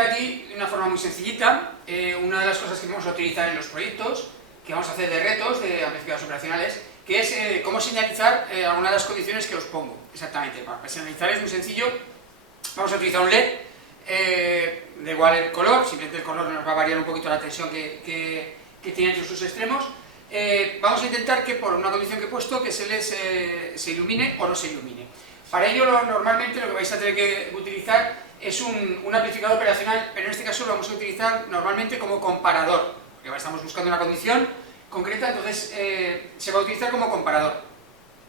explicar aquí de una forma muy sencillita una de las cosas que vamos a utilizar en los proyectos, que vamos a hacer de retos, de amplificadores operacionales, que es cómo señalizar algunas de las condiciones que os pongo. Exactamente, para señalizar es muy sencillo, vamos a utilizar un LED, da igual el color, simplemente el color nos va a variar un poquito la tensión que tiene entre sus extremos. Vamos a intentar que por una condición que he puesto, que ese LED se ilumine o no se ilumine. Para ello normalmente lo que vais a tener que utilizar es un amplificador operacional, pero en este caso lo vamos a utilizar normalmente como comparador, porque estamos buscando una condición concreta, entonces se va a utilizar como comparador.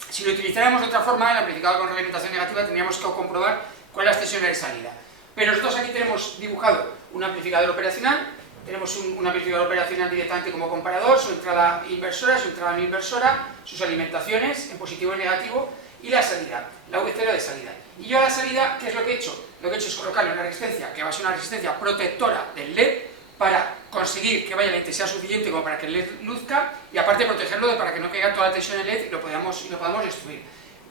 Si lo utilizáramos de otra forma, el amplificador con realimentación negativa, tendríamos que comprobar cuál es la tensión de salida. Pero nosotros aquí tenemos dibujado un amplificador operacional, tenemos un amplificador operacional directamente como comparador, su entrada inversora, su entrada no inversora, sus alimentaciones en positivo y negativo, y la salida, la V0 de salida. Y yo a la salida, ¿qué es lo que he hecho? Lo que he hecho es colocarle una resistencia que va a ser una resistencia protectora del LED para conseguir que vaya la intensidad suficiente como para que el LED luzca y aparte protegerlo para que no caiga toda la tensión en el LED y lo podamos destruir.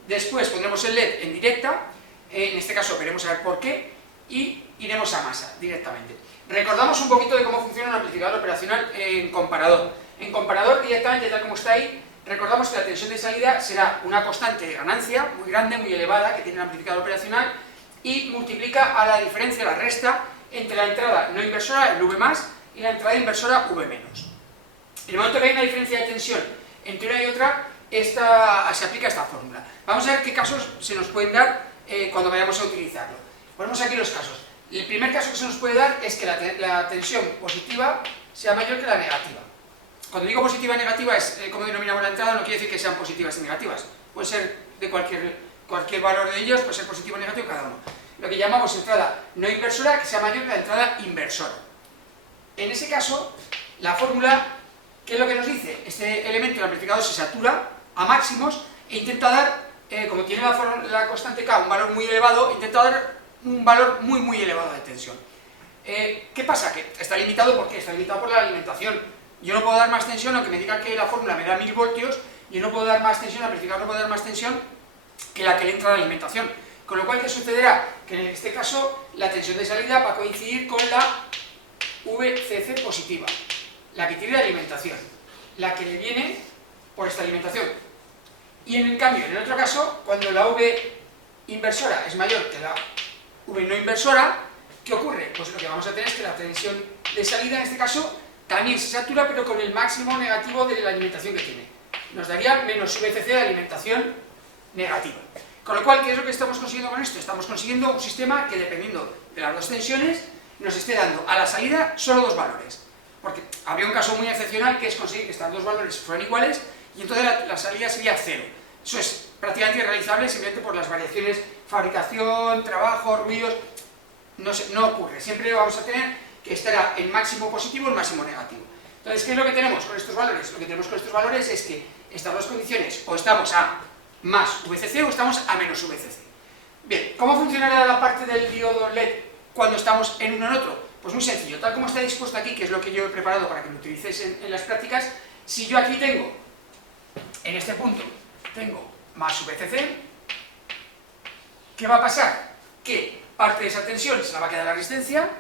Después pondremos el LED en directa, en este caso veremos a ver por qué, y iremos a masa directamente. Recordamos un poquito de cómo funciona un amplificador operacional en comparador. En comparador directamente, tal como está ahí, recordamos que la tensión de salida será una constante de ganancia muy grande, muy elevada, que tiene el amplificador operacional, y multiplica a la diferencia, la resta, entre la entrada no inversora, el V+, y la entrada inversora, V-. En el momento que hay una diferencia de tensión entre una y otra, se aplica esta fórmula. Vamos a ver qué casos se nos pueden dar cuando vayamos a utilizarlo. Ponemos aquí los casos. El primer caso que se nos puede dar es que la tensión positiva sea mayor que la negativa. Cuando digo positiva y negativa es como denominamos la entrada, no quiere decir que sean positivas y negativas. Puede ser de cualquier valor de ellos, puede ser positivo o negativo cada uno. Lo que llamamos entrada no inversora, que sea mayor que la entrada inversora. En ese caso, la fórmula, ¿qué es lo que nos dice? Este elemento del amplificador se satura a máximos e intenta dar, como tiene la constante K un valor muy elevado, intenta dar un valor muy elevado de tensión. ¿Qué pasa? Que está limitado, ¿por qué? Está limitado por la alimentación. Yo no puedo dar más tensión, aunque me diga que la fórmula me da 1000 voltios, yo no puedo dar más tensión, el amplificador no puede dar más tensión que la que le entra a la alimentación. Con lo cual, ¿qué sucederá? Que en este caso, la tensión de salida va a coincidir con la VCC positiva, la que tiene la alimentación, la que le viene por esta alimentación. Y en cambio, en el otro caso, cuando la V inversora es mayor que la V no inversora, ¿qué ocurre? Pues lo que vamos a tener es que la tensión de salida, en este caso, también se satura, pero con el máximo negativo de la alimentación que tiene. Nos daría menos VCC de alimentación negativa. Con lo cual, ¿qué es lo que estamos consiguiendo con esto? Estamos consiguiendo un sistema que, dependiendo de las dos tensiones, nos esté dando a la salida solo dos valores. Porque habría un caso muy excepcional que es conseguir que estos dos valores fueran iguales y entonces la salida sería cero. Eso es prácticamente irrealizable simplemente por las variaciones, fabricación, trabajo, ruidos. No ocurre. Siempre vamos a tener que estará el máximo positivo o el máximo negativo. Entonces, ¿qué es lo que tenemos con estos valores? Lo que tenemos con estos valores es que estas dos condiciones, o estamos a más VCC o estamos a menos VCC. Bien, ¿cómo funcionará la parte del diodo LED cuando estamos en uno en otro? Pues muy sencillo, tal como está dispuesto aquí, que es lo que yo he preparado para que lo utilicéis en las prácticas, si yo aquí tengo, en este punto, tengo más VCC, ¿qué va a pasar? Que parte de esa tensión se la va a quedar la resistencia,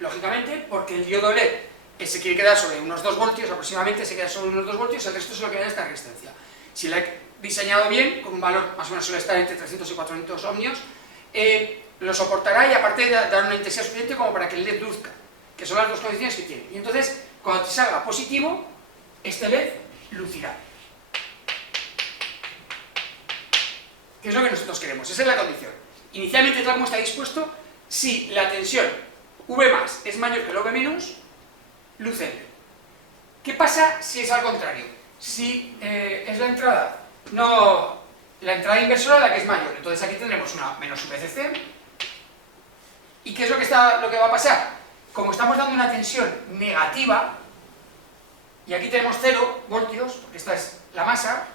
lógicamente, porque el diodo LED se quiere quedar sobre unos 2 voltios, aproximadamente se queda sobre unos 2 voltios, el resto se lo queda esta resistencia. Si la he diseñado bien, con un valor más o menos suele estar entre 300 y 400 ohmios, lo soportará y aparte dar una intensidad suficiente como para que el LED luzca, que son las dos condiciones que tiene. Y entonces, cuando te salga positivo, este LED lucirá. ¿Qué es lo que nosotros queremos? Esa es la condición. Inicialmente, tal como está dispuesto, si la tensión V+ es mayor que el V-, luce el LED. ¿Qué pasa si es al contrario? Si es la entrada, la entrada inversora la que es mayor, entonces aquí tendremos una menos VCC. ¿Y qué es lo que va a pasar? Como estamos dando una tensión negativa, y aquí tenemos 0 voltios, porque esta es la masa,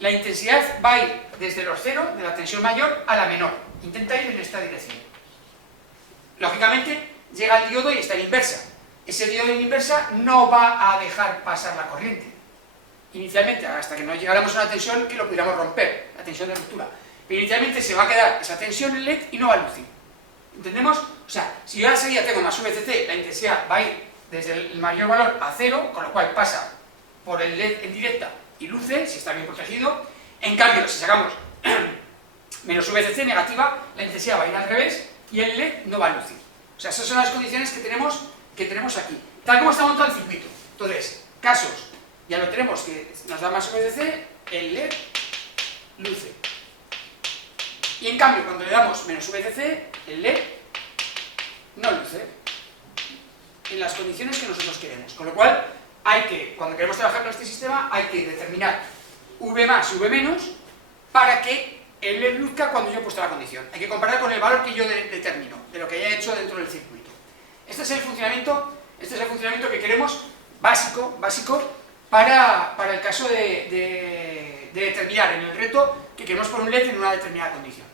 la intensidad va a ir desde los 0, de la tensión mayor, a la menor. Intenta ir en esta dirección. Lógicamente, llega el diodo y está en inversa. Ese diodo en inversa no va a dejar pasar la corriente. Inicialmente, hasta que no llegáramos a una tensión que lo pudiéramos romper, la tensión de ruptura. Pero inicialmente se va a quedar esa tensión en LED y no va a lucir. ¿Entendemos? O sea, si yo enseguida tengo más VCC, la intensidad va a ir desde el mayor valor a 0, con lo cual pasa por el LED en directa y luce, si está bien protegido. En cambio, si sacamos menos VCC negativa, la intensidad va a ir al revés y el LED no va a lucir. O sea, esas son las condiciones que tenemos aquí, tal como está montado el circuito. Entonces, casos, ya lo tenemos, que nos da más VCC, el LED luce. Y en cambio, cuando le damos menos VCC, el LED no luce en las condiciones que nosotros queremos. Con lo cual, cuando queremos trabajar con este sistema, hay que determinar V más y V menos para que el LED luzca cuando yo he puesto la condición. Hay que comparar con el valor que yo determino, de lo que haya hecho dentro del circuito. Este es el funcionamiento que queremos básico para el caso de determinar en el reto que queremos poner un LED en una determinada condición.